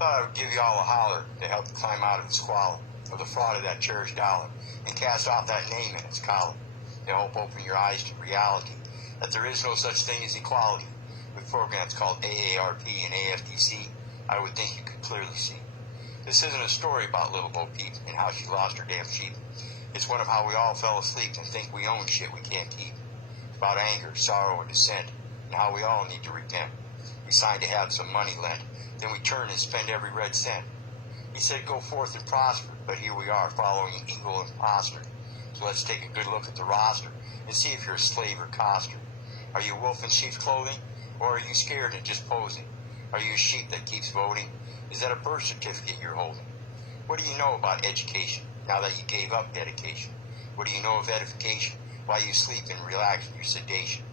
Thought I would give you all a holler to help you climb out of the squalor of the fraud of that cherished dollar and cast off that name in its collar to help open your eyes to reality that there is no such thing as equality. With programs called AARP and AFTC, I would think you could clearly see. This isn't a story about Little Bo Peep and how she lost her damn sheep. It's one of how we all fell asleep and think we own shit we can't keep. It's about anger, sorrow, and dissent, and how we all need to repent. We signed to have some money lent, then we turn and spend every red cent. He said go forth and prosper, but here we are following an evil imposter. So let's take a good look at the roster and see if you're a slave or coster. Are you a wolf in sheep's clothing, or are you scared and just posing? Are you a sheep that keeps voting? Is that a birth certificate you're holding? What do you know about education now that you gave up dedication? What do you know of edification while you sleep and relax in your sedation?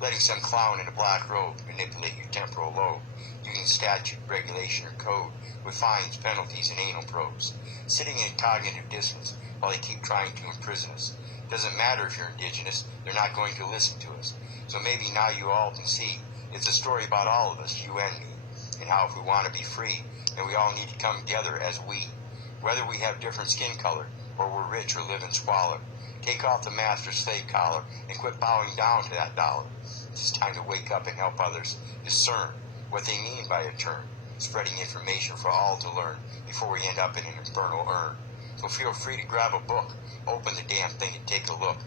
Letting some clown in a black robe manipulate your temporal lobe, using statute, regulation, or code with fines, penalties, and anal probes. Sitting in cognitive dissonance while they keep trying to imprison us. Doesn't matter if you're indigenous, they're not going to listen to us. So maybe now you all can see it's a story about all of us, you and me, and how if we want to be free, then we all need to come together as we. Whether we have different skin color, or we're rich or live in squalor. Take off the master slave collar and quit bowing down to that dollar. It's time to wake up and help others discern what they mean by a term, spreading information for all to learn before we end up in an infernal urn. So feel free to grab a book, open the damn thing and take a look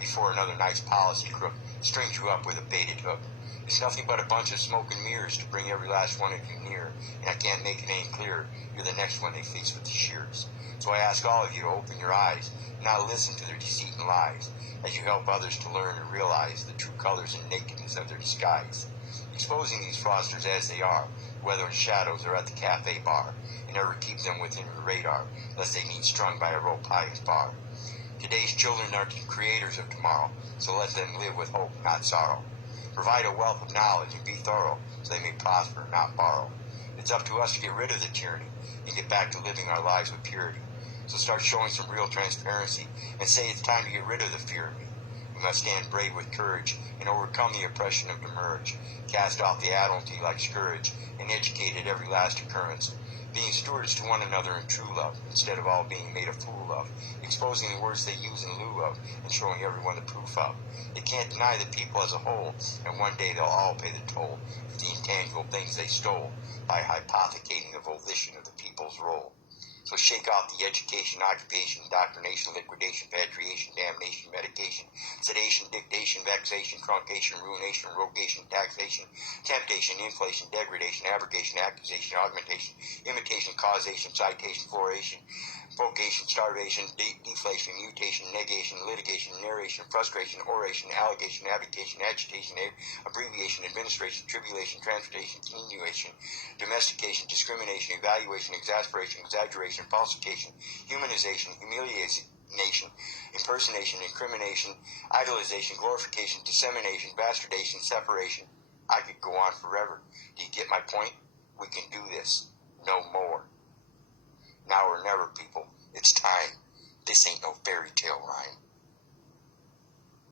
before another nice policy crook strings you up with a baited hook. It's nothing but a bunch of smoke and mirrors to bring every last one of you near, and I can't make it any clearer. You're the next one they face with the shears. So I ask all of you to open your eyes and not listen to their deceit and lies, as you help others to learn and realize the true colors and nakedness of their disguise. Exposing these fraudsters as they are, whether in shadows or at the cafe bar, and never keep them within your radar, lest they need strung by a rope high as bar. Today's children are the creators of tomorrow, so let them live with hope, not sorrow. Provide a wealth of knowledge and be thorough, so they may prosper, not borrow. It's up to us to get rid of the tyranny and get back to living our lives with purity. So start showing some real transparency and say it's time to get rid of the fear of me. We must stand brave with courage and overcome the oppression of demurrage, cast off the adulty like scourge, and educate at every last occurrence, being stewards to one another in true love, instead of all being made a fool of, exposing the words they use in lieu of, and showing everyone the proof of. They can't deny the people as a whole, and one day they'll all pay the toll for the intangible things they stole by hypothecating the volition of the people's role. So shake off the education, occupation, indoctrination, liquidation, patriation, damnation, medication, sedation, dictation, vexation, truncation, ruination, rogation, taxation, temptation, inflation, degradation, abrogation, accusation, augmentation, imitation, causation, citation, floration, vocation, starvation, deflation, mutation, negation, litigation, narration, frustration, oration, allegation, abdication, agitation, abbreviation, administration, tribulation, transportation, continuation, domestication, discrimination, evaluation, exasperation, exaggeration, falsification, humanization, humiliation, impersonation, incrimination, idolization, glorification, dissemination, bastardation, separation. I could go on forever. Do you get my point? We can do this. No more. Now or never, people. It's time. This ain't no fairy tale rhyme.